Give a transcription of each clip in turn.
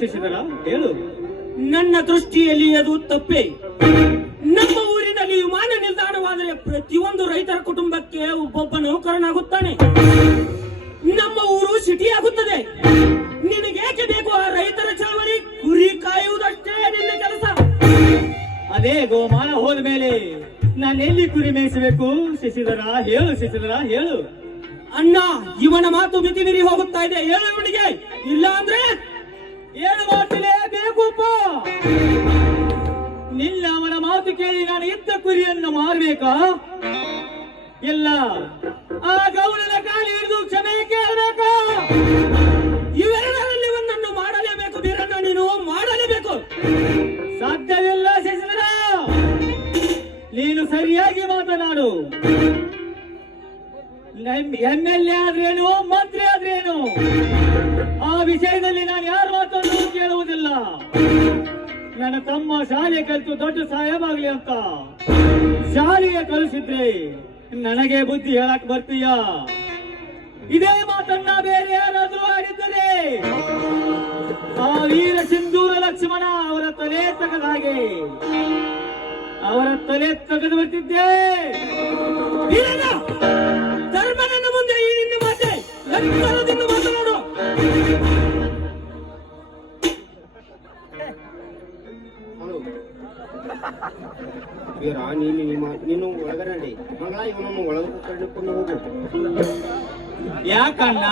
ಶಶಿಧರ ಹೇಳು. ನನ್ನ ದೃಷ್ಟಿಯಲ್ಲಿ ಅದು ತಪ್ಪೇ. ನಮ್ಮ ಊರಿನಲ್ಲಿ ವಿಮಾನ ನಿಲ್ದಾಣವಾದರೆ ಪ್ರತಿಯೊಂದು ರೈತರ ಕುಟುಂಬಕ್ಕೆ ಒಬ್ಬೊಬ್ಬ ನೌಕರನಾಗುತ್ತಾನೆ. ನಮ್ಮ ಊರು ಸಿಟಿ ಆಗುತ್ತದೆ. ನಿನಗೇಕೆ ಬೇಕು ಆ ರೈತರ ಚಳವಳಿ? ಕುರಿ ಕಾಯುವುದಷ್ಟೇ ನಿನ್ನ ಕೆಲಸ. ಅದೇ ಗೋಮಾನ ಹೋದ ಮೇಲೆ ನಾನು ಎಲ್ಲಿ ಕುರಿ ಮೇಯಿಸಬೇಕು? ಶಶಿಧರ ಹೇಳು ಶಶಿಧರ ಹೇಳು. ಅಣ್ಣ ಇವನ ಮಾತು ಮಿತಿ ಮೀರಿ ಹೋಗುತ್ತಾ ಇದೆ. ಹೇಳು ಇವನಿಗೆ. ಇಲ್ಲ ಅಂದ್ರೆ ಏನು ಮಾಡ್ತಲೇ ಬೇಕುಪ್ಪ ನಿನ್ನ ಅವನ ಮಾತು ಕೇಳಿ ನಾನು ಎತ್ತ ಕುರಿಯನ್ನು ಮಾರಬೇಕಾ? ಇಲ್ಲ ಆ ಗೌಡನ ಕಾಲಿ ಹಿಡಿದು ಕ್ಷಮೆ ಕೇಳಬೇಕಾ? ಇವೆರಡರಲ್ಲಿ ಒಂದನ್ನು ಮಾಡಲೇಬೇಕು, ಬೇರನ್ನು ನೀನು ಮಾಡಲೇಬೇಕು. ಸಾಧ್ಯವಿಲ್ಲ ಶಶಿಧರ. ನೀನು ಸರಿಯಾಗಿ ಮಾತನಾಡು. ಎಂ ಎಲ್ ಎ ಆದ್ರೇನು, ಮಂತ್ರಿ ಆದ್ರೇನು? ಆ ವಿಷಯದಲ್ಲಿ ನಾನು ಯಾರ ಮಾತನ್ನು ಕೇಳುವುದಿಲ್ಲ. ನನ್ನ ತಮ್ಮ ಶಾಲೆ ಕಲಿತು ದೊಡ್ಡ ಸಾಹೇಬಾಗ್ಲಿ ಅಂತ. ಶಾಲೆಗೆ ಕಲಿಸಿದ್ರೆ ನನಗೆ ಬುದ್ಧಿ ಹೇಳಕ್ ಬರ್ತೀಯ? ಇದೇ ಮಾತನ್ನ ಬೇರೆ ಯಾರಾದ್ರೂ ಆಡಿದ್ದರೆ? ಆ ವೀರ ಸಿಂಧೂರ ಲಕ್ಷ್ಮಣ ಅವರ ತಲೆ ತೆಗೆದ ಹಾಗೆ. ಅವರ ತಲೆ ತೆಗೆದು ಬಿಟ್ಟಿದ್ದೆ. ಧರ್ಮನನ್ನ ಮುಂದೆ ಈ ನಿನ್ನ ಮಾತೆ ಎತ್ತರದಿಂದ ಮಾತನಾಡು ವೀರ ನೀನು ನಿಮ್ಮ ನೀನು ಒಳಗಡೆ ನಡಿ. ಮಂಗಳ ಇವನನ್ನು ಒಳಗೆ ಕರ್ಕೊಂಡು ಹೋಗು. ಯಾಕಣ್ಣ?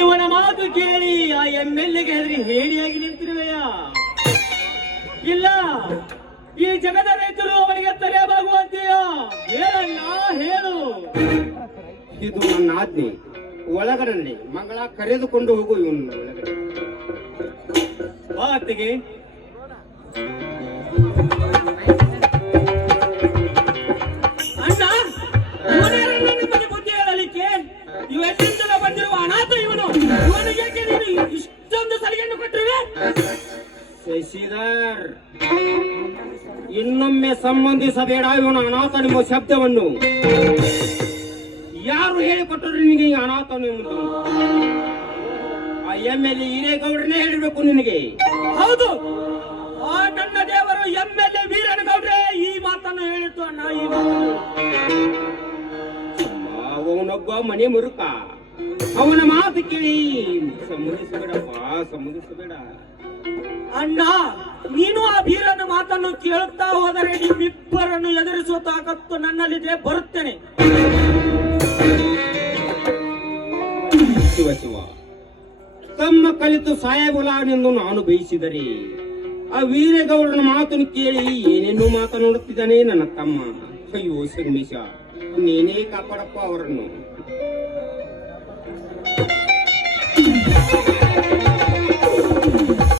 ಇವನ ಮಾತು ಕೇಳಿ ಆ ಎಂ ಎಲ್ ಎಗೆ ಹೆದರಿ ಹೇಡಿಯಾಗಿ ನಿಂತಿರುವೆಯ? ಇಲ್ಲ ಈ ಜಗದ ರೈತರು ಇದು ನನ್ನ ಆಜ್ಞೆ. ಒಳಗಡೆ ನಡಿ ಮಂಗಳ ಕರೆದುಕೊಂಡು ಹೋಗು ಇವನು ಒಳಗಡೆ. ಅತ್ತಿಗೆ ಹೇಳಲಿಕ್ಕೆ ಇವೆಟ್ಟಿಂದಲೇ ಬಂದಿರುವ ಅನಾಥ ಇವನು? ಇವನಿಗೆ ನೀನು ಇಷ್ಟೊಂದು ಸಲಿಗೆಯನ್ನು ಕೊಟ್ಟಿರುವೆ? ಶಶಿಧರ್ ಇನ್ನೊಮ್ಮೆ ಸಂಬಂಧಿಸಬೇಡ ಇವನು ಅನಾಥ ನಿಮ್ಮ ಶಬ್ದವನ್ನು. ಯಾರು ಹೇಳಿಕೊಟ್ಟರು ನಿನಗೆ ಈ ಅನಾಥನು ಎಂಬುದು? ಆ ಎಂ ಎಲ್ ಎ ಹಿರೇಗೌಡರನ್ನೇ ಹೇಳಬೇಕು ನಿನಗೆ. ಹೌದು. ಆ ನನ್ನ ದೇವರು ಎಂ ಎಲ್ ಎ ವೀರನಗೌಡ್ರೆ ಈ ಮಾತನ್ನು ಹೇಳಿತು ಅಣ್ಣ ಈ ಅವನೊಬ್ಬ ಮನೆ ಮುರುಕ. ಅವನ ಮಾತು ಕೇಳಿ. ಸಂಬಂಧಿಸಬೇಡಪ್ಪ ಸಂಬಂಧಿಸಬೇಡ ಅಣ್ಣ ನೀನು ಆ ವೀರನ ಮಾತನ್ನು ಕೇಳುತ್ತಾ ಹೋದರೆ ನಿಮ್ಮಿಬ್ಬರನ್ನು ಎದುರಿಸುವ ತಾಕತ್ತು ನನ್ನಲ್ಲಿದೆ. ಬರುತ್ತೇನೆ. ಶಿವ ಶಿವ ತಮ್ಮ ಕಲಿತು ಸಾಯಬಲಾನೆಂದು ನಾನು ಬಯಸಿದರೆ ಆ ವೀರಗೌಡನ ಮಾತನ್ನು ಕೇಳಿ ಏನೇನೋ ಮಾತನಾಡುತ್ತಿದ್ದಾನೆ ನನ್ನ ತಮ್ಮ. ಅಯ್ಯೋ ಸಂಗಮೇಶ ನೀನೇ ಕಾಪಾಡಪ್ಪ ಅವರನ್ನು.